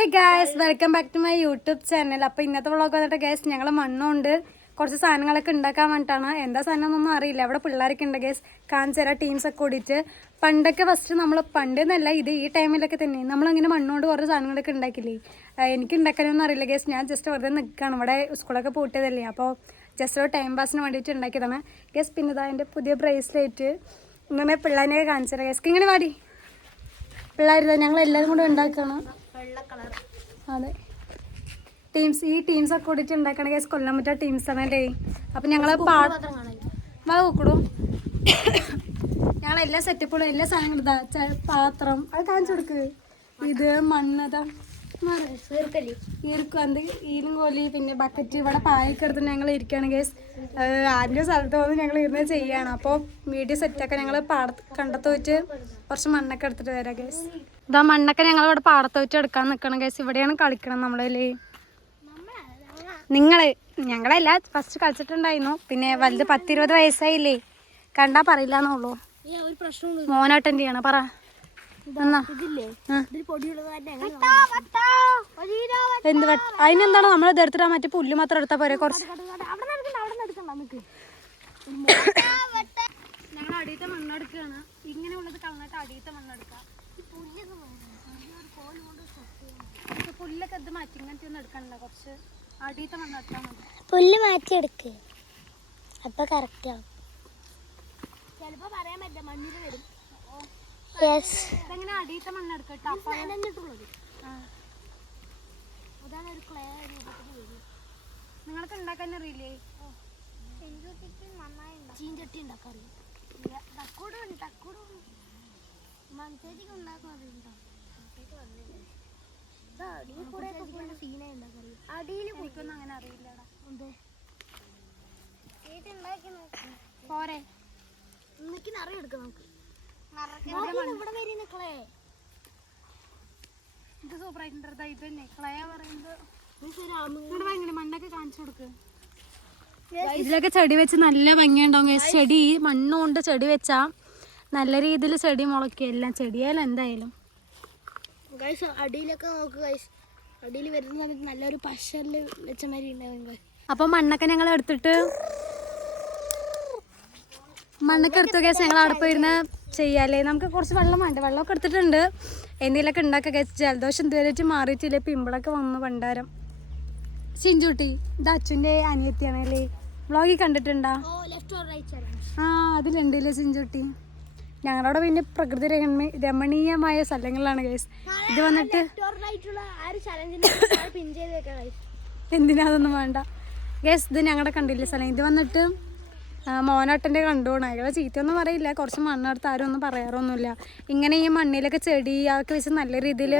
Hey guys, welcome back to my YouTube channel. അപ്പോൾ ഇന്നത്തെ vlog വന്നിട്ട് ഗൈസ് ഞങ്ങൾ മണ്ണുണ്ട് കുറച്ച് സാധനങ്ങളൊക്കെ ഉണ്ടാക്കാൻ വേണ്ടിയിട്ടാണ്. എന്താ സാധനം എന്നൊന്നും അറിയില്ല. അവിടെ പിള്ളേരൊക്കെ ഉണ്ട് ഗൈസ്, കാഞ്ചര ടീംസൊക്കെ കൂടിയിട്ട്. പണ്ടൊക്കെ ഫസ്റ്റ് നമ്മൾ പണ്ടെന്നല്ല ഇത് ഈ ടൈമിലൊക്കെ തന്നെ നമ്മളങ്ങനെ മണ്ണുകൊണ്ട് കുറേ സാധനങ്ങളൊക്കെ ഉണ്ടാക്കില്ലേ. എനിക്ക് ഉണ്ടാക്കാനൊന്നും അറിയില്ല ഗൈസ്. ഞാൻ ജസ്റ്റ് വെറുതെ നിൽക്കുകയാണ്, ഇവിടെ സ്കൂളൊക്കെ പൂട്ടിയതല്ലേ, അപ്പോൾ ജസ്റ്റ് ഒരു ടൈം പാസിന് വേണ്ടിയിട്ട് ഉണ്ടാക്കിയതാണ് ഗൈസ്. പിന്നെ ഇതാ എൻ്റെ പുതിയ ബ്രേസ്ലെറ്റ് ഇങ്ങനെ പിള്ളേരെയൊക്കെ കാണിച്ചത് ഗൈസ്. ഇങ്ങനെ വാടി പിള്ളേർ ഞങ്ങൾ എല്ലാവരും കൂടെ ഉണ്ടാക്കുകയാണ്. അതെ, ഈ ടീംസൊക്കെ കൂടിയിട്ട് ഉണ്ടാക്കണ കേസ് കൊല്ലം പറ്റ ടീംസാണ് അല്ലേ. അപ്പം ഞങ്ങൾ കൂടും ഞങ്ങളെല്ലാ സെറ്റപ്പുകളും എല്ലാ സാധനങ്ങളും ഇതാ പാത്രം അത് കാണിച്ചു കൊടുക്ക്. ഇത് മണ്ണതാ ഈർക്കും എന്ത് ഈലും കോലി പിന്നെ ബക്കറ്റ് ഇവിടെ പായൊക്കെ എടുത്തിട്ട് ഞങ്ങൾ ഇരിക്കുകയാണ് കേസ്. ആദ്യം സ്ഥലത്ത് വന്ന് ഞങ്ങൾ ഇരുന്ന് ചെയ്യുകയാണ്. അപ്പോൾ വീഡിയോ സെറ്റൊക്കെ ഞങ്ങൾ കണ്ടത്ത് വെച്ച് കുറച്ച് മണ്ണൊക്കെ എടുത്തിട്ട് വരാം കേസ്. ഇതാ മണ്ണൊക്കെ ഞങ്ങൾ ഇവിടെ പാടത്ത് വെച്ച് എടുക്കാൻ നിൽക്കണം കേസ്. ഇവിടെയാണ് കളിക്കണം നമ്മളല്ലേ. ഞങ്ങളല്ല ഫസ്റ്റ് കളിച്ചിട്ടുണ്ടായിരുന്നു, പിന്നെ വലുത് 10-20 വയസ്സായില്ലേ, കണ്ടാ പറയില്ല എന്നുള്ളൂ. മോൻ അറ്റൻഡ് ചെയ്യണം പറ. അതിനെന്താണ് നമ്മൾ ഇതെടുത്തിട്ടാ മറ്റേ പുല്ല് മാത്രം എടുത്താൽ പോരെ. കുറച്ച് ഞങ്ങൾ അടിയത്തെ മണ്ണെടുക്കുകയാണ്. ഇങ്ങനെയുള്ളത് കളഞ്ഞിട്ട് അടിയത്തെ മണ്ണെടുക്കാം. പുല്ലൊക്കെ ഇത് മാറ്റി ഇങ്ങനത്തെ ഒന്നും എടുക്കണ്ട, കുറച്ച് അടിയത്തെ മണ്ണെടുത്താൽ മതി. പുല്ല് മാറ്റി എടുക്ക്, അപ്പൊ കറക്റ്റ് ആവും. ചിലപ്പോ പറയാൻ പറ്റില്ല, മണ്ണിൽ വരും. ഇതെങ്ങനെ അടിയത്തെ മണ്ണെടുക്കട്ടോ. നിങ്ങൾക്ക് ഉണ്ടാക്കാൻ അറിയില്ലേ? ചീഞ്ചട്ടി ഉണ്ടാക്കാറില്ല. മൺചട്ടിക്ക് ഉണ്ടാക്കാൻ അറിയുണ്ടോ? അടിയിൽ കുടിക്കൊന്നും അങ്ങനെ അറിയില്ലടാ. പോരെ ഇന്നേക്ക് നിറയെ എടുക്കാം നമുക്ക്. ഇത് സൂപ്പറായിട്ടുണ്ട്. ഇത് തന്നെ ക്ലയാ പറയുന്നത്. മണ്ണൊക്കെ കാണിച്ചു കൊടുക്ക്. ഇതിലൊക്കെ ചെടി വെച്ച് നല്ല ഭംഗിയുണ്ടാവും. ചെടി മണ്ണുകൊണ്ട് ചെടി വെച്ചാ നല്ല രീതിയിൽ ചെടി മുളയ്ക്കും. എല്ലാം ചെടിയായാലും എന്തായാലും. അടിയിലൊക്കെ നോക്ക് ഗൈസ്, അടിയിൽ വരുന്ന സമയത്ത് നല്ലൊരു പശല് വെച്ച മാതിരി ഉണ്ടാവും. അപ്പൊ മണ്ണൊക്കെ ഞങ്ങൾ എടുത്തിട്ട് മണ്ണൊക്കെ എടുത്തു കേസ് ഞങ്ങൾ അവിടെ പോയിരുന്ന് ചെയ്യാല്ലേ. നമുക്ക് കുറച്ച് വെള്ളം വേണ്ട, വെള്ളമൊക്കെ എടുത്തിട്ടുണ്ട്. എന്തെങ്കിലുമൊക്കെ ഉണ്ടാക്കുക കേസ്. ജലദോഷം ഇതുവരെയായിട്ട് മാറിയിട്ടില്ല, പിമ്പിളൊക്കെ വന്നു പണ്ടാരം. ചിഞ്ചുട്ടി ഇത് അച്ഛൻ്റെ അനിയത്തിയാണ് അല്ലേ, വ്ളോഗിൽ കണ്ടിട്ടുണ്ടോ? ആ അതിലുണ്ടല്ലേ ചിഞ്ചുട്ടി. ഞങ്ങളവിടെ പിന്നെ പ്രകൃതി രമണീയമായ സ്ഥലങ്ങളാണ് കേസ്. ഇത് വന്നിട്ട് എന്തിനാ അതൊന്നും വേണ്ട കേസ്. ഇത് ഞങ്ങളുടെ കണ്ടില്ലേ സ്ഥലം. ഇത് വന്നിട്ട് മോനോട്ടൻ്റെ കണ്ടുപോകണം. അയാളെ ചീത്തയൊന്നും പറയില്ല, കുറച്ച് മണ്ണെടുത്ത് ആരും ഒന്നും പറയാറൊന്നുമില്ല. ഇങ്ങനെ ഈ മണ്ണിലൊക്കെ ചെടി അതൊക്കെ വെച്ച് നല്ല രീതിയിൽ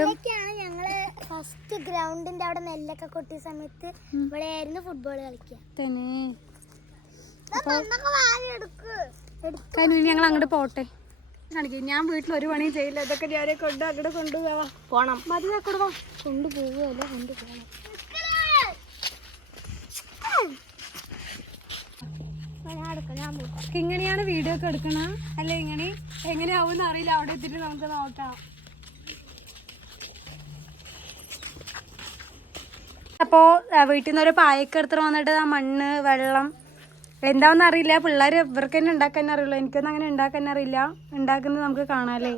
ഞങ്ങള് ഫസ്റ്റ് ഗ്രൗണ്ടിന്റെ അവിടെ നെല്ലൊക്കെ കൊട്ടിയ സമയത്ത് ഇവിടെ ആയിരുന്നു ഫുട്ബോൾ കളിക്കുക തന്നെ. ഞങ്ങൾ അങ്ങോട്ട് പോട്ടെ. ഞാൻ വീട്ടിൽ ഒരു പണിയും ചെയ്യില്ല, ഇതൊക്കെ ഞാനെ കൊണ്ട് അങ്ങോട്ട് കൊണ്ടുപോവാ മതി. കൊണ്ടുപോവാ കൊണ്ടുപോവുകയല്ല കൊണ്ടുപോകണം. ഇങ്ങനെയാണ് വീഡിയോ ഒക്കെ എടുക്കണ അല്ലെ? എങ്ങനെയാവും അറിയില്ല. അവിടെ എത്തിയിട്ട് നമുക്ക് നോക്കാം. അപ്പോൾ വീട്ടിൽ നിന്ന് ഒരു പായൊക്കെ എടുത്തിട്ട് വന്നിട്ട് ആ മണ്ണ് വെള്ളം എന്താണെന്ന് അറിയില്ല. പിള്ളേർ ഇവർക്ക് തന്നെ ഉണ്ടാക്കാൻ അറിയുള്ളൂ, എനിക്കൊന്നും അങ്ങനെ ഉണ്ടാക്കാൻ അറിയില്ല. ഉണ്ടാക്കുന്നത് നമുക്ക് കാണാല്ലേ.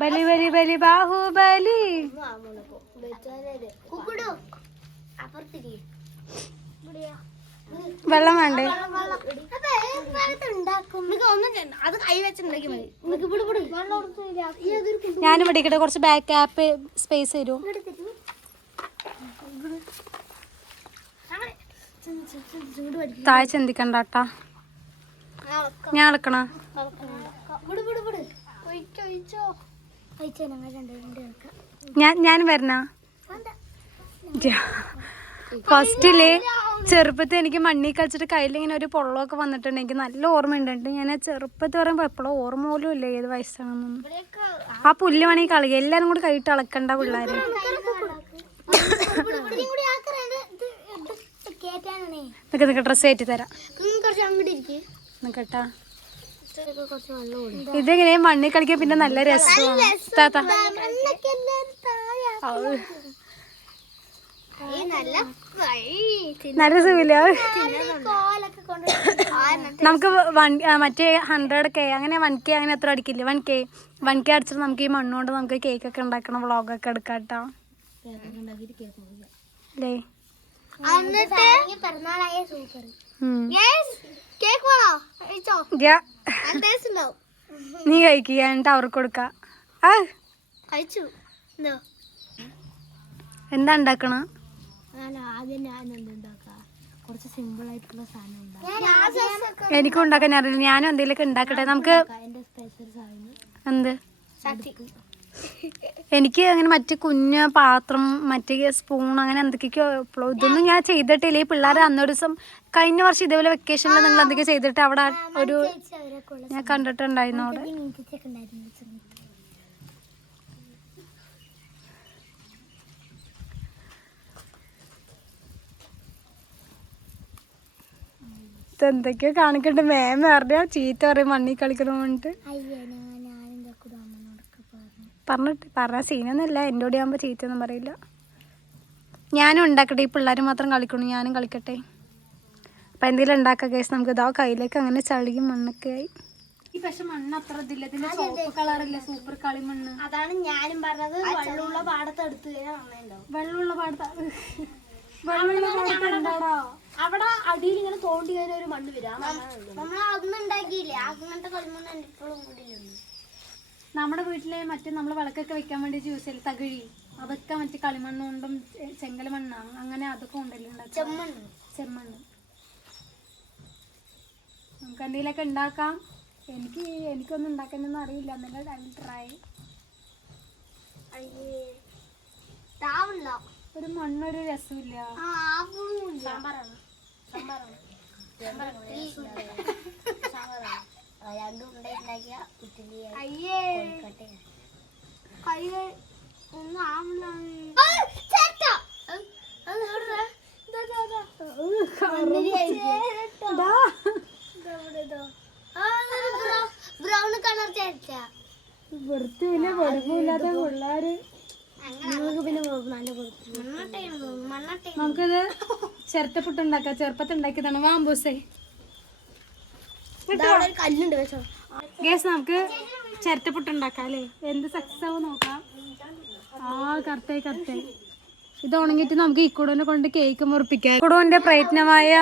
ബലി ബലി ബലി ബാഹുബലി. വെള്ളം വേണ്ടേ? ഞാനിവിടെ ഇരിക്കട്ടെ, കുറച്ച് ബാക്ക് ആപ്പ് സ്പേസ് തരുമോ? താഴെ ചിന്തിക്കണ്ടാട്ടാ, ഞാൻ അളക്കണ. ഞാൻ വരണ. ഫസ്റ്റില് ചെറുപ്പത്തിൽ എനിക്ക് മണ്ണിൽ കളിച്ചിട്ട് കയ്യിലിങ്ങനെ ഒരു പൊള്ളമൊക്കെ വന്നിട്ടുണ്ട്. എനിക്ക് നല്ല ഓർമ്മയുണ്ട്. ഞാൻ ചെറുപ്പത്തിൽ പറയുമ്പോൾ എപ്പോഴും ഓർമ്മ പോലും ഇല്ല ഏത് വയസ്സാണെന്നൊന്നും. ആ പുല്ല് വേണമെങ്കിൽ കളി എല്ലാവരും കൂടി കൈയിട്ട് അളക്കണ്ട പിള്ളേര്. നിനക്ക് ഡ്രസ്സ് കയറ്റി തരാം. നിക്കട്ടാ കുറച്ച് വെള്ളം ഇതെങ്ങനെ മണ്ണിൽ കളിക്കാൻ പിന്നെ നല്ല രസമാണ് താത്ത. നല്ല സുഖമില്ല. നമുക്ക് മറ്റേ 100K അങ്ങനെ 1K അങ്ങനെ എത്ര അടിക്കില്ലേ? 1K അടിച്ചിട്ട് നമുക്ക് ഈ മണ്ണുകൊണ്ട് നമുക്ക് കേക്ക് ഒക്കെ ഉണ്ടാക്കണം, വ്ളോഗൊക്കെ എടുക്കാം കേട്ടോ അല്ലേ? നീ കഴിക്കുക എന്നിട്ട് അവർക്ക് കൊടുക്ക. എന്താ ഉണ്ടാക്കണ? കുറച്ച് സിമ്പിൾ ആയിട്ടുള്ള സാധനം എനിക്കും ഉണ്ടാക്കാൻ അറിയില്ല. ഞാനും എന്തെങ്കിലുമൊക്കെ ഉണ്ടാക്കട്ടെ. നമുക്ക് എന്ത് എനിക്ക് അങ്ങനെ മറ്റേ കുഞ്ഞ് പാത്രം മറ്റേ സ്പൂൺ അങ്ങനെ എന്തൊക്കെയോ ഇതൊന്നും ഞാൻ ചെയ്തിട്ടില്ല. ഈ പിള്ളേർ അന്നൊരു ദിവസം കഴിഞ്ഞ വർഷം ഇതേപോലെ വെക്കേഷനിൽ നിങ്ങൾ എന്തൊക്കെയോ ചെയ്തിട്ട് അവിടെ ഒരു ഞാൻ കണ്ടിട്ടുണ്ടായിരുന്നു അവിടെ. എന്തൊക്കെയോ കാണിക്കണ്ട്. മേമ അറിയാം ചീത്ത പറയും മണ്ണി കളിക്കണം പറഞ്ഞിട്ട്. പറഞ്ഞ സീനൊന്നുമില്ല. എൻ്റെ കൂടെ ആകുമ്പോൾ ചീത്തയൊന്നും പറയില്ല. ഞാനും ഉണ്ടാക്കട്ടെ. ഈ പിള്ളേർ മാത്രം കളിക്കണു, ഞാനും കളിക്കട്ടെ. അപ്പം എന്തെങ്കിലും ഉണ്ടാക്കാം കേസ്. നമുക്ക് ഇതാ കയ്യിലേക്ക് അങ്ങനെ ചളിയും മണ്ണൊക്കെ ആയി. ഈ പക്ഷെ മണ്ണ് അത്ര ഇതില്ല, ഇതിന്റെ സോപ്പ് കളറില്ല, സൂപ്പർ കളിമണ്ണ്. അതാണ് ഞാനും പറഞ്ഞത്. വെള്ളമുള്ള പാടത്ത് എടുത്തു കഴിഞ്ഞാൽ വെള്ളമുള്ള പാടത്ത് അവിടെ അടിയിൽ ഇങ്ങനെ തോണ്ടി കഴിഞ്ഞ ഒരു മണ്ണ് വരാം. നമ്മൾ അതൊന്നും ഉണ്ടാക്കിയില്ലേ? അങ്ങനത്തെ കളിമണ്ണ് ഇപ്പോഴും കൂടിയില്ല. നമ്മുടെ വീട്ടിലെ മറ്റേ നമ്മൾ വിളക്കൊക്കെ വെക്കാൻ വേണ്ടി യൂസ് ചെയ്യൽ തകിഴി, അതൊക്കെ മറ്റേ കളിമണ്ണ് കൊണ്ടും ചെങ്കൽ മണ്ണാണ് അങ്ങനെ അതൊക്കെ കൊണ്ടല്ലോ ചെമ്മണ്ണ്. നമുക്ക് എന്തെങ്കിലുമൊക്കെ ഉണ്ടാക്കാം. എനിക്കൊന്നും ഉണ്ടാക്കാനൊന്നും അറിയില്ല. എന്നാലും ഐ വിൽ ട്രൈ. ഒരു മണ്ണൊരു രസമില്ല. ബ്രൗൺ കളർ ചേർച്ച വൃത്തിയില്ല വെടുപ്പില്ലാത്ത പിള്ളേര്. നമുക്കത് ചിരട്ടപ്പുട്ടുണ്ടാക്കാം. ചെറുപ്പത്തുണ്ടാക്കിയതാണ് വാമ്പൂസേ. കല്ലുണ്ട് വെച്ചോ ഗേസ്. നമുക്ക് ചിരട്ടപ്പുട്ടുണ്ടാക്കാം അല്ലേ? എന്ത് സക്സസ് ആവും നോക്കാം. കറക്റ്റായി. ഇത് ഉണങ്ങിയിട്ട് നമുക്ക് ഇക്കുടോനെ കൊണ്ട് കേക്ക് മുറിപ്പിക്കാം. ഇക്കുടോന്റെ പ്രയത്നമായ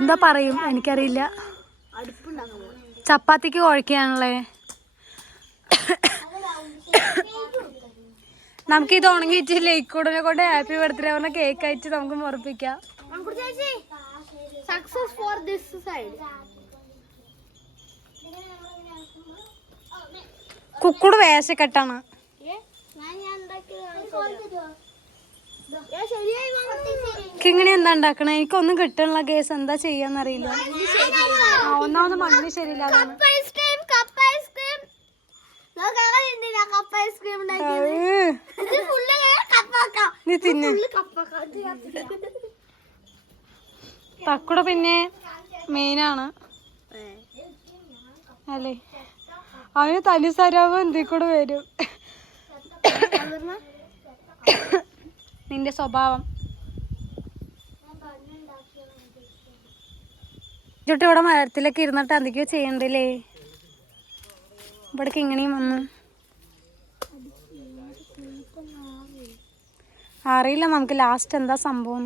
എന്താ പറയും എനിക്കറിയില്ല. ചപ്പാത്തിക്ക് കുഴക്കുകയാണല്ലേ. നമുക്കിത് ഉണങ്ങിയിട്ട് ഇക്കുടോനെ കൊണ്ട് ഹാപ്പി ബർത്ത്ഡേ പറഞ്ഞ കേക്ക് അയച്ച് നമുക്ക് മുറിപ്പിക്കാം. Success for this side. കുക്കുട് വേഷക്കെട്ടാണ്. ഇങ്ങനെ എന്താ ഉണ്ടാക്കണേ? എനിക്കൊന്നും കിട്ടണില്ല കേസ്. എന്താ ചെയ്യാന്നറിയില്ല. ഒന്നാമത് മണ്ണ് ശരിയില്ല. നീ തിന്ന്. തക്കുട പിന്നെ മെയിനാണ് അല്ലേ? അവന് തലിസരാവ് എന്തി കൂടെ വരും. നിന്റെ സ്വഭാവം ചുട്ടി ഇവിടെ മരത്തിലൊക്കെ ഇരുന്നിട്ട് എന്തൊക്കെയോ ചെയ്യണ്ടല്ലേ? ഇവിടേക്ക് ഇങ്ങനെയും വന്നു. അറിയില്ല നമുക്ക് ലാസ്റ്റ് എന്താ സംഭവം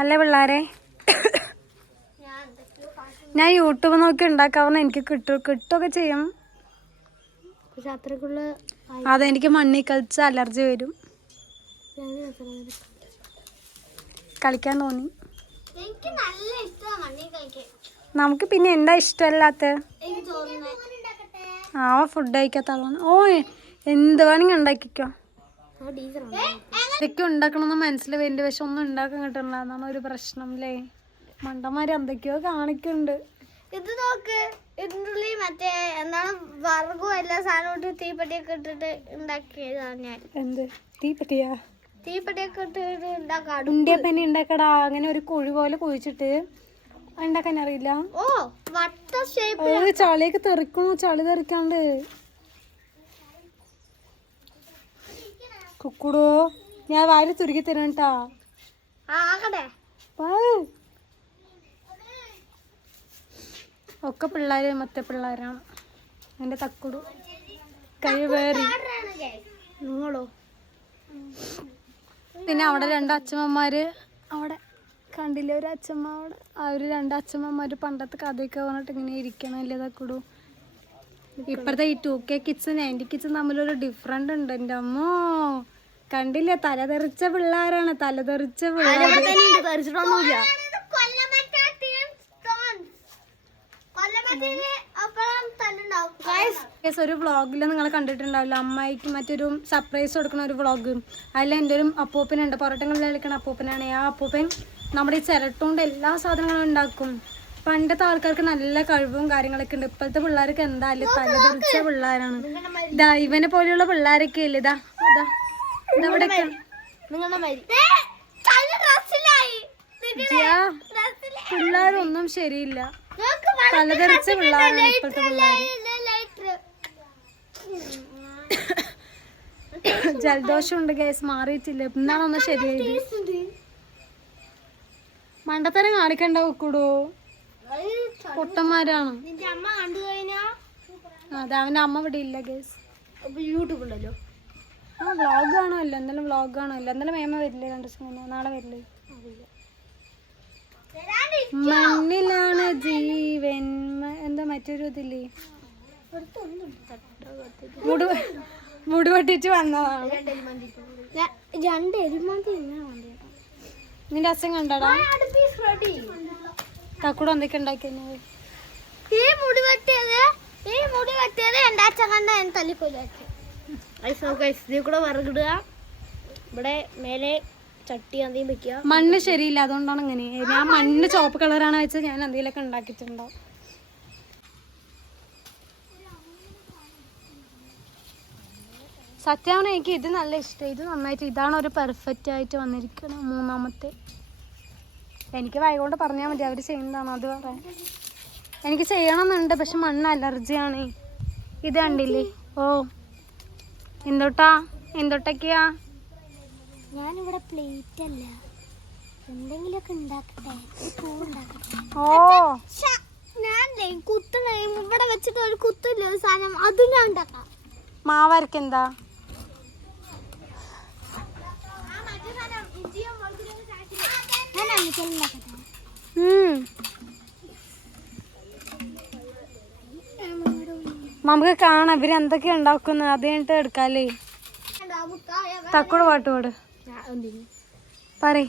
അല്ലേ പിള്ളേരെ? ഞാൻ യൂട്യൂബ് നോക്കി ഉണ്ടാക്കാവുന്ന എനിക്ക് കിട്ടുകയൊക്കെ ചെയ്യും. അതെനിക്ക് മണ്ണിൽ കളിച്ച അലർജി വരും. കളിക്കാൻ തോന്നി. നമുക്ക് പിന്നെ എന്താ ഇഷ്ടമല്ലാത്ത ഫുഡ് കഴിക്കാത്തതാണ്. എന്ത് വേണമെങ്കിൽ ഉണ്ടാക്കിക്കോ. ഇതൊക്കെ ഉണ്ടാക്കണമെന്ന് മനസ്സിൽ വേണ്ടി പക്ഷെ ഒന്നും ഉണ്ടാക്കാൻ കിട്ടണില്ല. അതാണ് ഒരു പ്രശ്നം അല്ലേ? മണ്ടന്മാര് എന്തൊക്കെയോ കാണിക്കുന്നുണ്ട്. ഇത് നോക്ക്, ഇതിനുള്ളിൽ മറ്റേ എന്താണ് വറകും എല്ലാ സാധനവും തീപ്പെട്ടിയൊക്കെ ഇട്ടിട്ട് ഉണ്ടാക്കിയതാണ് ഞാൻ. എന്ത് തീപ്പെട്ടിയാ? തീപ്പെട്ടിയൊക്കെ ഇട്ട് ഉണ്ടാക്കാം. ഉണ്ടിയപ്പന്നെ ഉണ്ടാക്കടാ. അങ്ങനെ ഒരു കുഴി പോലെ കുഴിച്ചിട്ട് ഉണ്ടാക്കാൻ അറിയില്ല. ഓ വട്ട ഷേപ്പ്. ചളിയൊക്കെ തെറിക്കണു. ചളി തെറിക്കാണ്ട് കുക്കുടോ. ഞാൻ വാരി തുരുക്കി തരണ്ടാ. ആകട്ടെ. ഒക്കെ പിള്ളേര് മറ്റേ പിള്ളേരാണ്. എൻ്റെ തക്കുടു കഴിവേറി. നിങ്ങളോ? പിന്നെ അവിടെ രണ്ട് അച്ഛമ്മമാര് അവിടെ കണ്ടില്ലേ, ഒരു അച്ഛമ്മ അവിടെ. അവര് രണ്ട് അച്ഛമ്മമാര് പണ്ടത്തെ കഥയൊക്കെ പറഞ്ഞിട്ട് ഇങ്ങനെ ഇരിക്കണല്ലേ തക്കുടു. ഇപ്പോഴത്തെ ഈ 2K കിഡ്സ് 90 കിഡ്സും തമ്മിലൊരു ഡിഫറൻറ്റ് ഉണ്ട്. എൻ്റെ അമ്മോ കണ്ടില്ലേ, തലതെറിച്ച പിള്ളേരാണ്. തലതെറിച്ച പിള്ളേർ. തെറിച്ചിട്ടൊന്നുമില്ല. ഒരു വ്ളോഗിൽ നിങ്ങൾ കണ്ടിട്ടുണ്ടാവില്ല, അമ്മായിക്ക് മറ്റൊരു സർപ്രൈസ് കൊടുക്കുന്ന ഒരു വ്ളോഗ്. അതിൽ എൻ്റെ ഒരു അപ്പൂപ്പനുണ്ട്, പൊറോട്ടങ്ങളിൽ കളിക്കണ അപ്പൂപ്പനാണ്. ആ അപ്പൂപ്പൻ നമ്മുടെ ഈ ചിരട്ടുകൊണ്ട് എല്ലാ സാധനങ്ങളും ഉണ്ടാക്കും. പണ്ടത്തെ ആൾക്കാർക്ക് നല്ല കഴിവും കാര്യങ്ങളൊക്കെ ഉണ്ട്. ഇപ്പോഴത്തെ പിള്ളേർക്ക് എന്തായാലും തലതെറിച്ച പിള്ളേരാണ്. ഇതാ ഇവനെ പോലെയുള്ള പിള്ളേരൊക്കെ ഇല്ല. ഇതാ ഇതാ ഇതവിടെയൊക്കെ പിള്ളേരൊന്നും ശരിയില്ല. തലതെറിച്ച പിള്ളേരാണ് ഇപ്പോഴത്തെ പിള്ളേര്. ജലദോഷം ഉണ്ട് കേസ്, മാറിയിട്ടില്ല. എന്നാണൊന്ന് ശരിയായത്. മണ്ടത്തരം കാണിക്കണ്ട വെക്കൂടോ, പൊട്ടന്മാരാണ്. അതെ, അവന്റെ അമ്മ ഇവിടെ ഇല്ല കേസ്. യൂട്യൂബ് ഉണ്ടല്ലോ. ആ വ്ളോഗ് കാണുമല്ലോ. എന്തായാലും വ്ളോഗ് കാണുമല്ലോ. എന്തായാലും മേമ വരില്ലേ 2 ദിവസം കഴിഞ്ഞാൽ? നാളെ വരില്ലേ? മണ്ണിലാണ് ജീവൻ. എന്താ മറ്റൊരു ഇതില്ലേ, മുടി വെട്ടിട്ട് വന്നതാണ്. 2 എലിമന്തി. നിന്റെ അച്ഛൻ കണ്ടടാ തക്കൂടെ എന്തൊക്കെ ഉണ്ടാക്കി? ഈ മുടി വെട്ടിയത് എന്റെ അച്ഛൻ കണ്ട തല്ലിക്കൊല്ലു. കൂടെ വറകിടുക. ഇവിടെ മേലെ ചട്ടി എന്തെങ്കിലും വെക്കുക. മണ്ണ് ശരിയില്ല, അതുകൊണ്ടാണ് ഇങ്ങനെ. ഞാൻ മണ്ണ് ചുവപ്പ് കളറാണ് വെച്ചാൽ ഞാൻ എന്തെങ്കിലുമൊക്കെ ഉണ്ടാക്കിയിട്ടുണ്ടാവും. സത്യമാണ്, എനിക്ക് ഇത് നല്ല ഇഷ്ടം. ഇത് നന്നായിട്ട്, ഇതാണ് ഒരു പെർഫെക്റ്റ് ആയിട്ട് വന്നിരിക്കണം. 3ാമത്തെ. എനിക്ക് വൈകൊണ്ട് പറഞ്ഞാൽ മതി, അവർ ചെയ്യുന്നതാണ്. അത് പറയാൻ എനിക്ക് ചെയ്യണമെന്നുണ്ട്, പക്ഷെ മണ്ണ് അലർജിയാണ്. ഇത് കണ്ടില്ലേ? ഓ എന്തൊട്ടൊക്കെയാ? ഞാനിവിടെ പ്ലേറ്റ് അല്ല, എന്തെങ്കിലുമൊക്കെ ഉണ്ടാക്കട്ടെ. ഓ ഞാൻ കുത്തുന്ന ഇവിടെ വെച്ചിട്ട് ഒരു കുത്തില്ല ഒരു സാധനം, അത് ഞാൻ ഉണ്ടാക്കാം. മാവരക്ക് എന്താ? നമുക്ക് കാണാം ഇവര് എന്തൊക്കെയാ ഉണ്ടാക്കുന്നത്. അത് കഴിഞ്ഞിട്ട് എടുക്കാല്ലേ. തക്കോട് പാട്ട് പാട് പറയ്.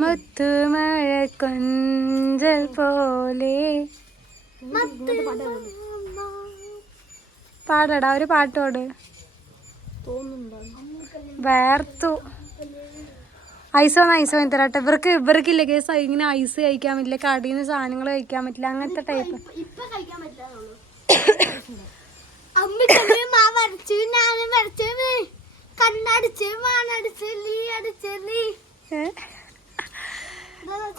മുത്തുമഴ കൊഞ്ചൽ പോലെ പാടടാ, ഒരു പാട്ട് പാട്. വേർത്തു. ഐസ് വാങ്ങി തരാട്ടെ. ഇവർക്കില്ല കേസ്, ഇങ്ങനെ ഐസ് കഴിക്കാൻ പറ്റില്ല, കടയിൽ നിന്ന് സാധനങ്ങൾ കഴിക്കാൻ പറ്റില്ല, അങ്ങനത്തെ ടൈപ്പ്.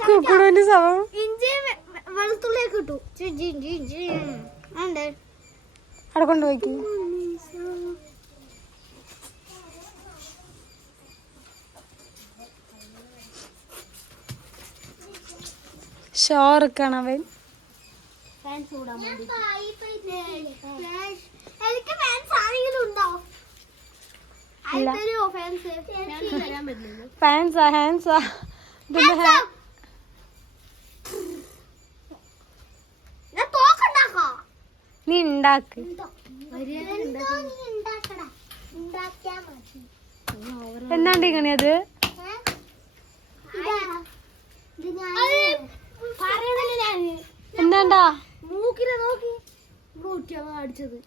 കുക്കുടോന്റെ സ്വഭാവം. വെളുത്തുള്ളി കിട്ടു അവിടെ കൊണ്ടുപോയിക്ക്. ഷോർക്കാണ് അവൻ. ഫാൻസാ ഹാൻസാ നീ ഉണ്ടാക്ക്. എന്താണ്ട് ഇങ്ങനെ അത് എന്താണ്ടാ മൂക്കിനെ നോക്കി അടിച്ചത്.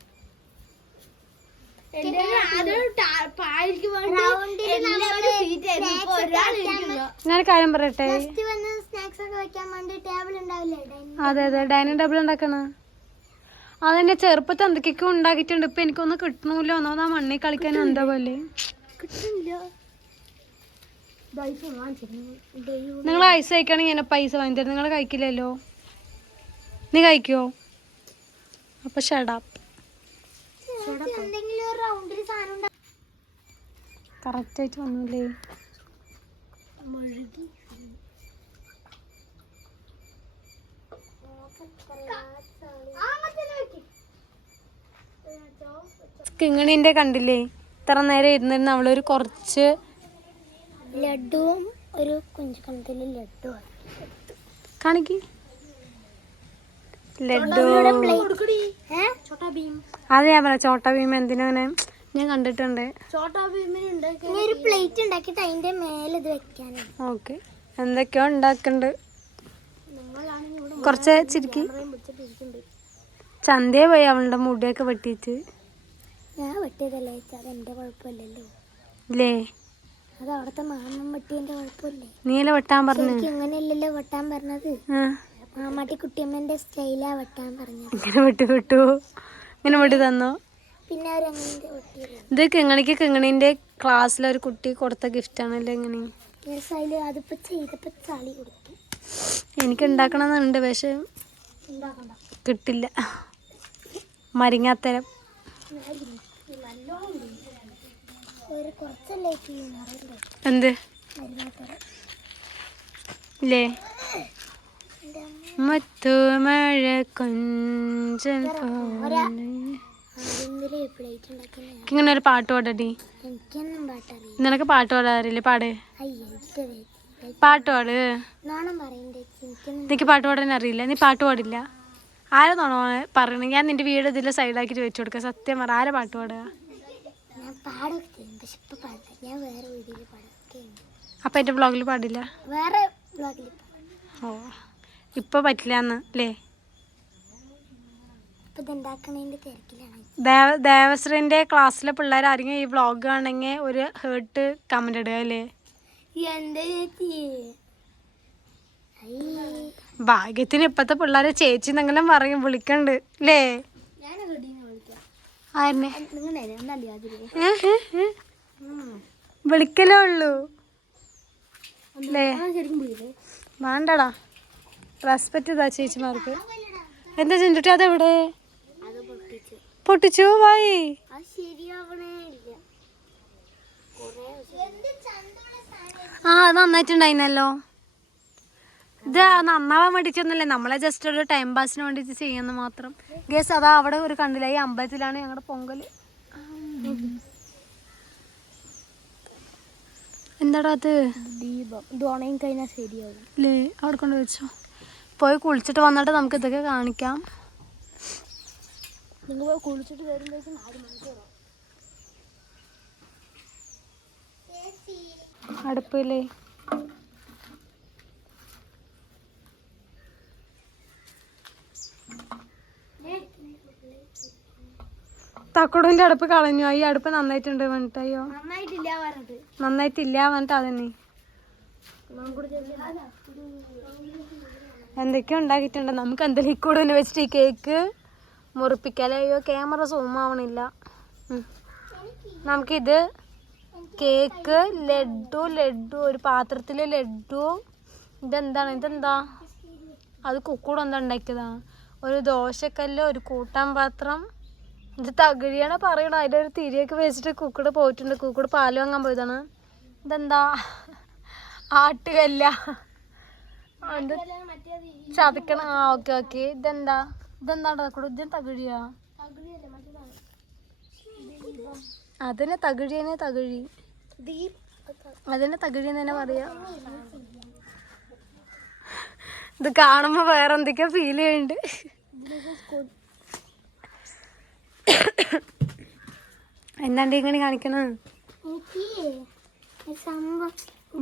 ഞാൻ കാര്യം പറയട്ടെ. അതെ അതെ, ഡൈനിങ് ടേബിൾ ഉണ്ടാക്കണ അതെന്നെ ചെറുപ്പത്തെ എന്തൊക്കെയൊക്കെ ഉണ്ടാക്കിയിട്ടുണ്ട്. ഇപ്പൊ എനിക്കൊന്നും കിട്ടണല്ലോ. ഒന്നാമത് ആ മണ്ണിൽ കളിക്കാൻ എന്താ പോലെ നിങ്ങൾ ഐസ് കഴിക്കുകയാണെങ്കിൽ എന്നെ പൈസ വാങ്ങി തരും. നിങ്ങൾ കഴിക്കില്ലല്ലോ. നീ കഴിക്കോ? അപ്പൊ ഷടാപ്പ്. കറക്റ്റ് ആയിട്ട് വന്നൂലേ? കിങ്ങിണിന്റെ കണ്ടില്ലേ? ഇത്ര നേരം ഇരുന്നിരുന്ന് അവളൊരു കുറച്ച് ലഡുവും ഒരു കുഞ്ചുകണത്തില് ലഡു കാണിക്ക്. ലഡു അതെ ഞാൻ പറയാം. ചോട്ടാ ഭീം എന്തിനാണ് ഞാൻ കണ്ടിട്ടുണ്ട്. ഒരു പ്ലേറ്റ് ഉണ്ടാക്കിട്ട് അതിന്റെ മേലെ ഇത് വെക്കാനാണ്. ഓക്കെ, എന്തൊക്കെയോ ഉണ്ടാക്കുന്നുണ്ട്. കുറച്ച് ചിരിക്കി. ചന്തയെ പോയി അവളുടെ മുടിയൊക്കെ വെട്ടിയിട്ട്. ഞാൻ വെട്ടിയതല്ലേ, അത് എന്റെ കുഴപ്പമില്ലല്ലോ. ഇല്ലേ? അത് അവിടത്തെ മാമൻ വെട്ടിയതിന്റെ കുഴപ്പമില്ലേ? നീല വെട്ടാൻ പറഞ്ഞു. ഇങ്ങനെയല്ലല്ലോ വെട്ടാൻ പറഞ്ഞത്. മാമാട്ടി കുട്ടിയമ്മന്റെ സ്റ്റൈലാ വെട്ടാൻ പറഞ്ഞത്. ഇങ്ങനെ വെട്ടി വിട്ടു. ഇങ്ങനെ വെട്ടി തന്നോ? പിന്നെ അവരങ്ങനെ വെട്ടിയത്. ഇത് കിങ്ങണിന്റെ ക്ലാസ്സിലൊരു കുട്ടി കൊടുത്ത ഗിഫ്റ്റ് ആണല്ലോ. എങ്ങനെ അതിപ്പോ ചെയ്തപ്പോ ചളി കൊടുത്തു. എനിക്ക് ഉണ്ടാക്കണമെന്നുണ്ട്, പക്ഷെ കിട്ടില്ല. മരിങ്ങാത്തരം എന്ത് ഇല്ലേ? മറ്റു മഴ കൊഞ്ചം ഇങ്ങനെ ഒരു പാട്ട് പാടടി. നിനക്ക് പാട്ട് പാടാറില്ലേ? പാട്. പാട്ട് പാട്. എനിക്ക് പാട്ട് പാടാൻ അറിയില്ല. നീ പാട്ട് പാടില്ല. ആരെന്നാണോ പറയണത്? ഞാൻ നിന്റെ വീട് ഇതിൽ സൈഡാക്കിട്ട് വെച്ചു കൊടുക്കുക. സത്യം പറ, ആരെ പാട്ട് പാടുക? അപ്പൊ എന്റെ ബ്ലോഗിൽ പാടില്ല. ഓ, ഇപ്പൊ പറ്റില്ല എന്ന് അല്ലേ? ദേവശ്രീന്റെ ക്ലാസ്സിലെ പിള്ളേർ ആരെങ്കിലും ഈ വ്ളോഗ് ആണെങ്കിൽ ഒരു ഹേർട്ട് കമന്റ് ഇടുക അല്ലേ? ഭാഗ്യത്തിന് ഇപ്പത്തെ പിള്ളേരെ ചേച്ചി എന്തെങ്കിലും പറയും, വിളിക്കണ്ട് അല്ലേ? ആരനെ വിളിക്കലേ ഉള്ളൂ അല്ലേ? വേണ്ടടാ, റെസ്പെക്റ്റ് ഇതാ ചേച്ചിമാർക്ക്. എന്താ ചെഞ്ചുട്ടി അതെവിടെ പൊട്ടിച്ചു? വായി അത് നന്നായിട്ടുണ്ടായിരുന്നല്ലോ. ഇത് നന്നാവാൻ വേണ്ടിയിട്ടൊന്നുമല്ലേ, നമ്മളെ ജസ്റ്റ് ഒരു ടൈം പാസിന് വേണ്ടിയിട്ട് ചെയ്യുന്ന മാത്രം. ഗേസ് അതാ അവിടെ ഒരു കണ്ടില്ല, ഈ അമ്പലത്തിലാണ് ഞങ്ങളുടെ പൊങ്കല്. എന്താടാ അത്? ദീപം കഴിഞ്ഞാൽ ശരിയാവും അല്ലേ? അവിടെ കൊണ്ട് വെച്ചോ. പോയി കുളിച്ചിട്ട് വന്നിട്ട് നമുക്ക് ഇതൊക്കെ കാണിക്കാം. കുളിച്ചിട്ട് വരുമ്പോഴേക്കും 4 മണിക്കൂറോ അടുപ്പില്ലേ? തക്കുടൂന്റെ അടുപ്പ് കളഞ്ഞു. ഈ അടുപ്പ് നന്നായിട്ടുണ്ട് പറഞ്ഞിട്ട്. അയ്യോ നന്നായിട്ടില്ല പറഞ്ഞിട്ട് അതന്നെ എന്തൊക്കെയോ ഉണ്ടാക്കിയിട്ടുണ്ട്. നമുക്ക് എന്തെങ്കിലും ഇക്കൂടെ വെച്ചിട്ട് ഈ കേക്ക് മുറിപ്പിക്കാല്ലേ? അയ്യോ ക്യാമറ സൂം ആവണില്ല. നമുക്കിത് കേക്ക്, ലഡു ഒരു പാത്രത്തിൽ ലഡു. ഇതെന്താ അത് കുക്കൂടെ എന്താ ഉണ്ടാക്കിയതാ? ഒരു ദോശക്കല്ല്, ഒരു കൂട്ടാൻ പാത്രം. ഇത് തകഴിയാണ് പറയണത്. അതിലൊരു തിരിയൊക്കെ വെച്ചിട്ട് കുക്കൂടെ പോയിട്ടുണ്ട്. കുക്കൂടെ പാല് വാങ്ങാൻ പോയതാണ്. ഇതെന്താ? ആട്ടുകല്ല ചതക്കണം. ഓക്കെ. ഇതെന്താ കൂടെ? ഇത് തകഴിയാ? അതിനെ തകഴി അതിനെ തകഴിയെന്ന് തന്നെ പറയാ. ഇത് കാണുമ്പോ വേറെ എന്തൊക്കെയാ ഫീൽ ചെയ്യുന്നുണ്ട്. എന്താണ്ട് ഇങ്ങനെ കാണിക്കണ?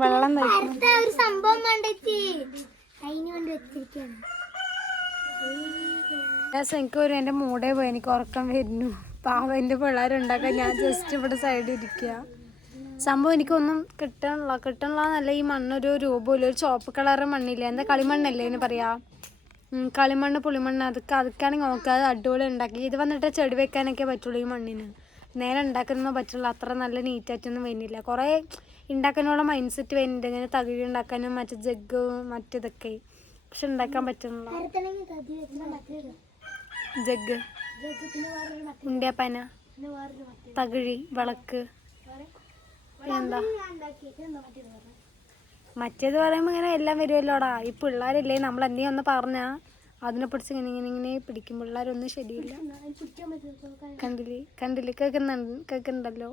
വെള്ളം എനിക്ക് എൻ്റെ മൂടേ പോയി. എനിക്ക് ഉറക്കം വരുന്നു. പാവം എൻ്റെ പിള്ളേരുണ്ടാക്കാൻ ഞാൻ ജസ്റ്റ് ഇവിടെ സൈഡിൽ ഇരിക്കുക. സംഭവം എനിക്കൊന്നും കിട്ടണില്ല. ഈ മണ്ണൊരു രൂപമില്ല. ഒരു ചോപ്പ് കളറ് മണ്ണില്ല. എന്താ കളിമണ്ണല്ലേ ഇതിന് പറയാ? കളിമണ്ണ്, പുളിമണ്ണ്. അതൊക്കെയാണെങ്കിൽ നോക്കുക. അത് അടിപൊളി ഉണ്ടാക്കി. ഇത് വന്നിട്ട് ചെടി വെക്കാനൊക്കെ പറ്റുള്ളൂ ഈ മണ്ണിന്. നേരെ ഉണ്ടാക്കാനൊന്നും പറ്റുള്ളൂ. അത്ര നല്ല നീറ്റായിട്ടൊന്നും വരുന്നില്ല. കുറേ ഉണ്ടാക്കാനുള്ള മൈൻഡ് സെറ്റ് വരുന്നുണ്ട്, ഇങ്ങനെ തകിഴി ഉണ്ടാക്കാനും മറ്റേ ജഗ് മറ്റേതൊക്കെ. പക്ഷെ ഉണ്ടാക്കാൻ പറ്റുന്നില്ല. ജഗ്, ഉണ്ടിയപ്പന, തകിഴി, വിളക്ക്, എന്താ മറ്റേത് പറയുമ്പോൾ ഇങ്ങനെ എല്ലാം വരുമല്ലോടാ. ഈ പിള്ളേരില്ലേ, നമ്മൾ എന്തെങ്കിലും ഒന്ന് പറഞ്ഞാൽ അതിനെ പിടിച്ച് ഇങ്ങനെ പിടിക്കും. പിള്ളേരൊന്നും ശരിയില്ല. കണ്ടില്ലേ കേൾക്കുന്നുണ്ടല്ലോ.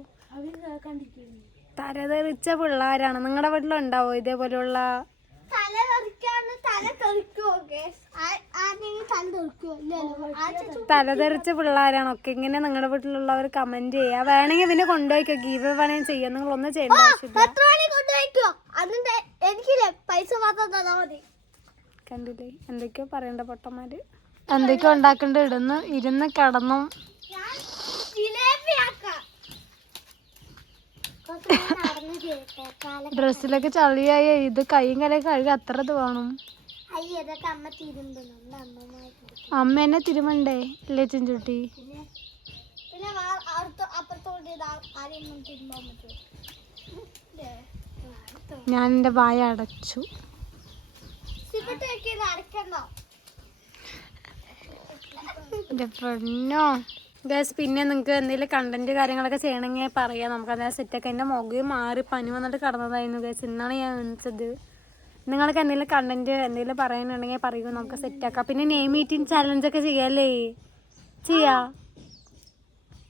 തലതെറിച്ച പിള്ളേരാണ്. നിങ്ങളുടെ വീട്ടിലുണ്ടാവോ ഇതേപോലെയുള്ള? തലതെറിച്ച പിള്ളേരാണൊക്കെ. ഇങ്ങനെ നിങ്ങളുടെ വീട്ടിലുള്ളവർ കമന്റ് ചെയ്യാ. വേണമെങ്കിൽ പിന്നെ കൊണ്ടുപോയിക്കോ, ഗീവ് വേണമെങ്കിൽ ചെയ്യാം. നിങ്ങൾ ഒന്നും ചെയ്യേണ്ട ആവശ്യമില്ല. കണ്ടില്ലേ എന്തൊക്കെയോ പറയണ്ട പൊട്ടന്മാര്. എന്തൊക്കെയോ ഉണ്ടാക്കണ്ട. ഇരുന്ന് കിടന്നും ഡ്രസ്സിലൊക്കെ ചളിയായി. ഇത് കൈയും കലയൊക്കെ കഴുകി അത്ര ഇത് വേണം. അമ്മ എന്നെ തിരുമണ്ടേ അല്ലേ ചെഞ്ചുട്ടി? ഞാൻ എൻ്റെ വായ അടച്ചു. എൻ്റെ പൊന്നോ ഗൈസ്. പിന്നെ നിങ്ങൾക്ക് എന്തെങ്കിലും കണ്ടന്റ് കാര്യങ്ങളൊക്കെ ചെയ്യണമെങ്കിൽ പറയാം, നമുക്ക് അതായത് സെറ്റൊക്കെ. എൻ്റെ മുഖം മാറി പനി വന്നിട്ട് കിടന്നതായിരുന്നു ഗൈസ്. ഇന്നാണ് ഞാൻ എണിച്ചത്. നിങ്ങൾക്ക് എന്തെങ്കിലും കണ്ടന്റ് എന്തെങ്കിലും പറയാനുണ്ടെങ്കിൽ പറയുമോ, നമുക്ക് സെറ്റാക്കാം. പിന്നെ നെയിം മീറ്റിംഗ് ചാലഞ്ചൊക്കെ ചെയ്യാല്ലേ? ചെയ്യാം,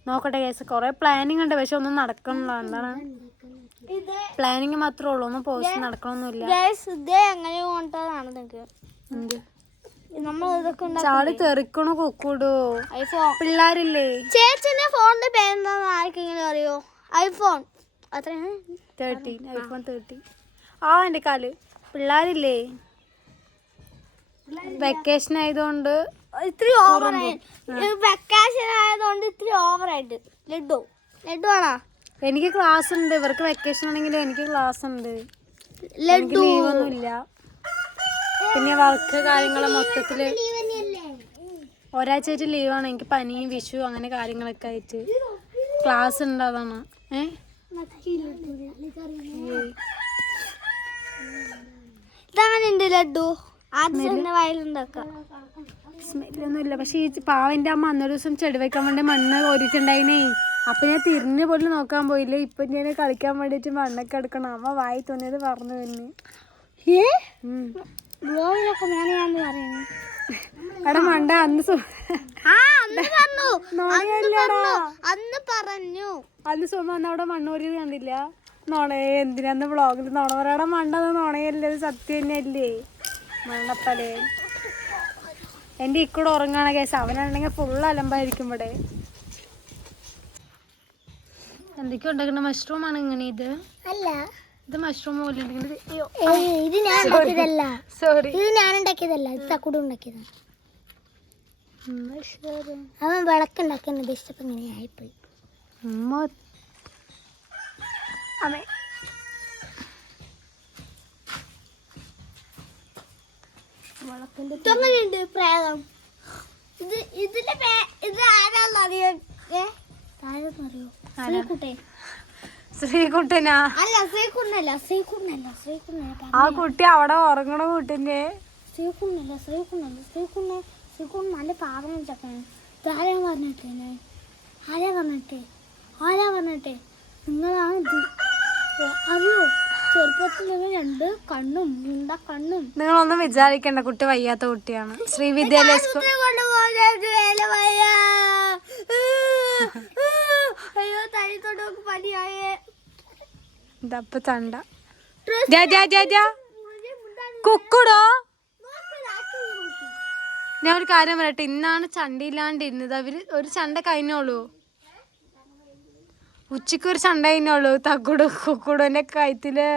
നോക്കട്ടെ ഗൈസ്. കുറേ പ്ലാനിങ് ഉണ്ട്, പക്ഷെ ഒന്നും നടക്കണില്ല. എന്താണ് പ്ലാനിങ് മാത്രമേ ഉള്ളൂ, ഒന്നും പോസ്റ്റ് നടക്കണമൊന്നുമില്ല. ചാടി തെറിക്കണു കൊക്കൂടോ പിള്ളേരില്ലേ? ചേച്ചിന്റെ ഫോണിന്റെ പേരെന്താന്ന് ആർക്കെങ്കിലും അറിയോ? ഐഫോൺ 13. ഐഫോൺ 13. ആ എൻ്റെ കാല്. പിള്ളേരില്ലേ? വെക്കേഷൻ ആയതുകൊണ്ട് ഇത്തിരി ഓവറായിട്ട്. വെക്കേഷൻ ആയതുകൊണ്ട് ഇത്തിരി ഓവറായിട്ട്. ലഡു ആണോ? എനിക്ക് ക്ലാസ് ഉണ്ട്. ഇവർക്ക് വെക്കേഷൻ ആണെങ്കിലും എനിക്ക് ക്ലാസ് ഉണ്ട്. എനിക്ക് ലീവൊന്നും ഇല്ല. പിന്നെ വർക്ക് കാര്യങ്ങൾ മൊത്തത്തില് ഒരാഴ്ചയായിട്ട് ലീവാണ്. എനിക്ക് പനിയും വിഷു അങ്ങനെ കാര്യങ്ങളൊക്കെ ആയിട്ട് ക്ലാസ് ഉണ്ട്. അതാണ്. ഇതങ്ങനെയുണ്ട് ലഡു? സ്മെല്ലൊന്നും ഇല്ല. പക്ഷെ ഈ പാവന്റെ അമ്മ അന്നൊരു ദിവസം ചെടി വെക്കാൻ വേണ്ടി മണ്ണ് കോരിയിട്ടുണ്ടായിനേ. അപ്പൊ ഞാൻ തിരിഞ്ഞു പോലും നോക്കാൻ പോയില്ല. ഇപ്പൊ ഞാൻ കളിക്കാൻ വേണ്ടിട്ട് മണ്ണൊക്കെ എടുക്കണം. അമ്മ വായി തോന്നിയത് പറഞ്ഞു തന്നെ. എടാ മണ്ട അന്ന് സുമ അന്ന് അവിടെ മണ്ണൂരിയത് കണ്ടില്ല? നോണയെ എന്തിനാന്ന് വ്ളോഗിൽ നോണ പറയാടെ മണ്ട നോണയല്ലേ? സത്യം തന്നെയല്ലേ മണ്ണപ്പലേ. എൻ്റെ ഇക്കൂടെ ഉറങ്ങാണ് കേസ്. അവനാണെങ്കിൽ ഫുള്ള് അലമ്പായിരിക്കും ഇവിടെ. എന്തൊക്കെയോ ഉണ്ടാക്കണ മഷ്റൂം ആണ് ഇങ്ങനെ. ഇത് മഷ്റൂം പോലെ സോറി, ഇത് ഞാൻ ഉണ്ടാക്കിയതല്ല, ഇത് തക്കൂടെ ഉണ്ടാക്കിയതാണ്. അവൻ വിളക്കുണ്ടാക്കുന്നത് ഇഷ്ടപ്പം ഇങ്ങനെ ആയിപ്പോയി. ഇതെങ്ങനെയുണ്ട് പ്രേതം? ഇത് ആരാന്നറിയോ? ശ്രീകുട്ടനാ? അല്ല ശ്രീകുട്ടനല്ല. ആ കുട്ടി അവിടെ ഉറങ്ങണ കുട്ടിന്റെ ശ്രീകുട്ടൻ നല്ല പാവന ചക്കന്. ആരാ പറഞ്ഞിട്ടെ നിങ്ങളാണ് ഇത് അറിയോ? ചെറുപ്പത്തിൽ 2 കണ്ണും കണ്ണും. നിങ്ങളൊന്നും വിചാരിക്കണ്ട, കുട്ടി വയ്യാത്ത കുട്ടിയാണ്. ശ്രീവിദ്യാലയ സ്കൂൾ. അയ്യോ തനിത്തോട്ടൊക്കെ പനിയായേ. ഇതപ്പ ചണ്ട കുക്കുടോ. ഞാൻ ഒരു കാര്യം പറയട്ടെ, ഇന്നാണ് ചണ്ടയില്ലാണ്ട് ഇരുന്നത്. അവര് ഒരു ചണ്ട കഴിഞ്ഞോളൂ. ഉച്ചക്ക് ഒരു ചണ്ട കഴിഞ്ഞോളൂ. കുക്കുടു എന്റെ കഴുത്തില്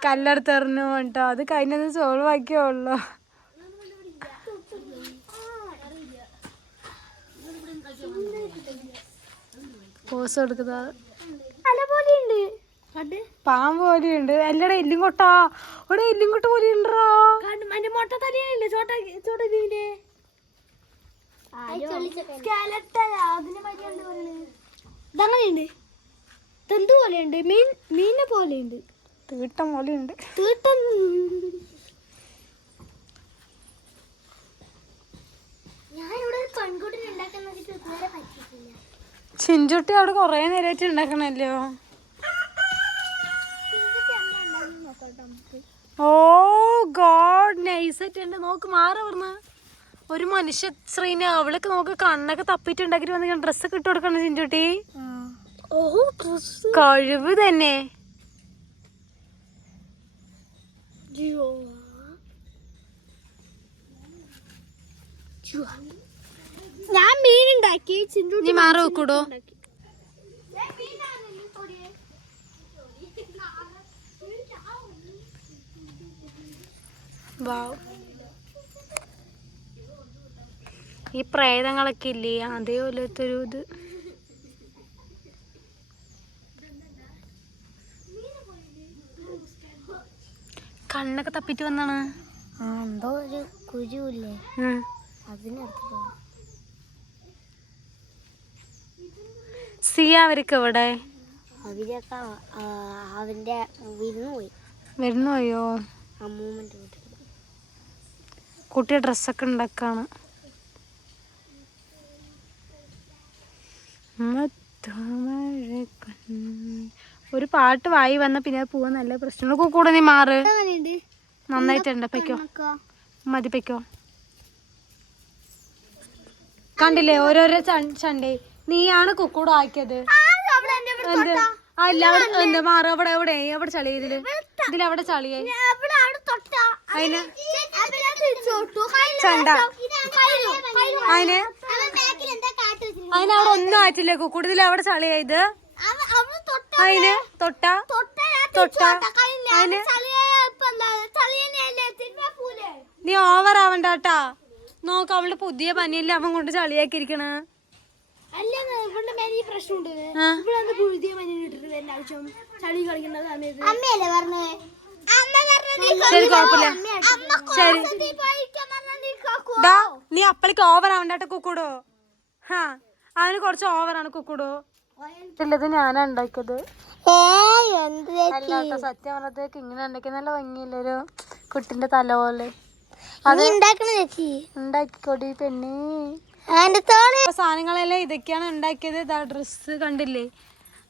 കല്ലെടുത്തെറിഞ്ഞു കേട്ടോ. അത് കഴിഞ്ഞത് സോൾവ് ആക്കിയോളൂ. പോസ് കൊടുക്കുന്നത് പാമ്പ് പോലെയുണ്ട്. അല്ലടാ എല്ലും കൊട്ടാ. ഇവിടെ എല്ലും കൊട്ട പോലെ ഉണ്ടോ? മൊട്ട തലയുണ്ട് ഇതങ്ങനെയുണ്ട്, തെന്ത് പോലെയുണ്ട്, മീനിനെ പോലെയുണ്ട്, തീട്ടം പോലെയുണ്ട്. തീട്ടം. ഞാനിവിടെ ഒരു പെൺകുട്ടിനെ ഉണ്ടാക്കാൻ നോക്കിയിട്ട് ഇതുവരെ പറ്റിയിട്ടില്ല. ചിഞ്ചുട്ടി അവിടെ കൊറേ നേരമായിട്ട് ഉണ്ടാക്കണല്ലോ. ഓ ഗോഡ്, നൈസായിട്ട് ഉണ്ട്. നോക്ക് മാറി പറഞ്ഞ ഒരു മനുഷ്യ ശ്രീനെ അവൾക്ക് നോക്ക് കണ്ണൊക്കെ തപ്പിട്ട് ഉണ്ടാക്കിട്ട് വന്ന ഡ്രസ്സൊക്കെ ഇട്ട് കൊടുക്കണം ചിഞ്ചുട്ടി. കഴിവ് തന്നെ. ഞാൻ മീനുണ്ടാക്കി, നീ മാറി വെക്കൂടോ. ഈ പ്രേതങ്ങളൊക്കെ ഇല്ലേ അതേപോലത്തെ ഒരു ഇത്. കണ്ണൊക്കെ തപ്പിട്ട് വന്നാണ്. എന്തോ ഒരു കുരുല്ലേ അതിനടുത്ത് സിയ അവർക്ക് എവിടെ? അവരൊക്കെ അവന്റെ വിരുന്ന് പോയി. വരുന്നു പോയോ? അമ്മൂമ്മന്റെ വീട്ടിൽ. കുട്ടി ഡ്രസ്സൊക്കെ ഉണ്ടാക്കാണ്. ഒരു പാട്ട് വായി വന്ന പിന്നെ അത് പോവാൻ നല്ല പ്രശ്നങ്ങൾ. കൂടെ നീ മാറ്. നന്നായിട്ടുണ്ട്. പൊയ്ക്കോ, മതി പൊയ്ക്കോ. കണ്ടില്ലേ ഓരോരോ ചണ്ടേ. നീയാണ് കുക്കൂട് ആക്കിയത്. അല്ല അവിടെ എന്താ മാറും. അവിടെ എവിടെ എവിടെ ചളിയ ഇതിലെവിടെ ചളിയായി അതിന് ചണ്ട അതിന് അതിനവിടെ ഒന്നും ആയിട്ടില്ല കുക്കൂട്. ഇതിലെവിടെ ചളിയായത് അതിന് തൊട്ട തൊട്ട അതിന് നീ ഓവർ ആവണ്ടാട്ടാ. നോക്ക് അവളുടെ പുതിയ പനിയില്ല അവൻ കൊണ്ട് ചളിയാക്കിയിരിക്കണ. ശരി കുഴപ്പമില്ല. ശരി നീ അപ്പളിക്ക് ഓവർ ആവണ്ടാട്ടെ കുക്കൂടോ. ഹാ അവന് കുറച്ച് ഓവറാണ് കുക്കൂടോ. ഇത് ഞാനാ ഉണ്ടാക്കിയത്. അല്ലാട്ടോ സത്യം പറഞ്ഞത്തേക്ക് ഇങ്ങനെ ഉണ്ടാക്കിയ നല്ല ഭംഗിയില്ലൊരു കുട്ടിന്റെ തല പോലെ. അത് ഉണ്ടാക്കിക്കോടി പെണ്ണി. സാധനങ്ങളെല്ലാം ഇതൊക്കെയാണ് ഉണ്ടാക്കിയത്. ഇതാ ഡ്രസ്സ് കണ്ടില്ലേ.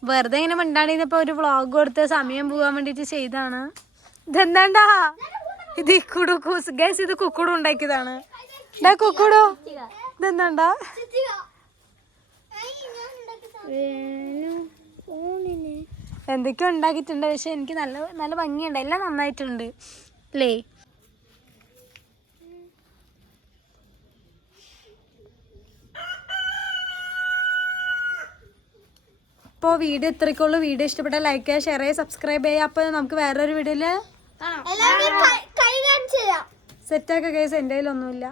വെറുതെ ഇങ്ങനെ മിണ്ടാണ്ടിരുന്നപ്പോ ഒരു വ്ളോഗ് കൊടുത്ത് സമയം പോകാൻ വേണ്ടിട്ട് ചെയ്താണ്. ഇതെന്താണ്ടാ ഇത് കുടുക്കൂസ് ഗൈസ്. ഇത് കുക്കുടു ഉണ്ടാക്കിയതാണ്. കുക്കുടു ഇതെന്താണ്ടാ എന്തൊക്കെയോ ഉണ്ടാക്കിയിട്ടുണ്ട്. പക്ഷെ എനിക്ക് നല്ല നല്ല ഭംഗിയുണ്ട്. എല്ലാം നന്നായിട്ടുണ്ട് അല്ലേ. അപ്പോൾ വീഡിയോ ഇത്രയ്ക്കുള്ളൂ. വീഡിയോ ഇഷ്ടപ്പെട്ടാൽ ലൈക്ക് ചെയ്യുക, ഷെയർ ചെയ്യുക, സബ്സ്ക്രൈബ് ചെയ്യുക. അപ്പോൾ നമുക്ക് വേറൊരു വീഡിയോയിൽ സെറ്റാക്കുക കേസ്. എൻ്റെ കയ്യിലൊന്നുമില്ല.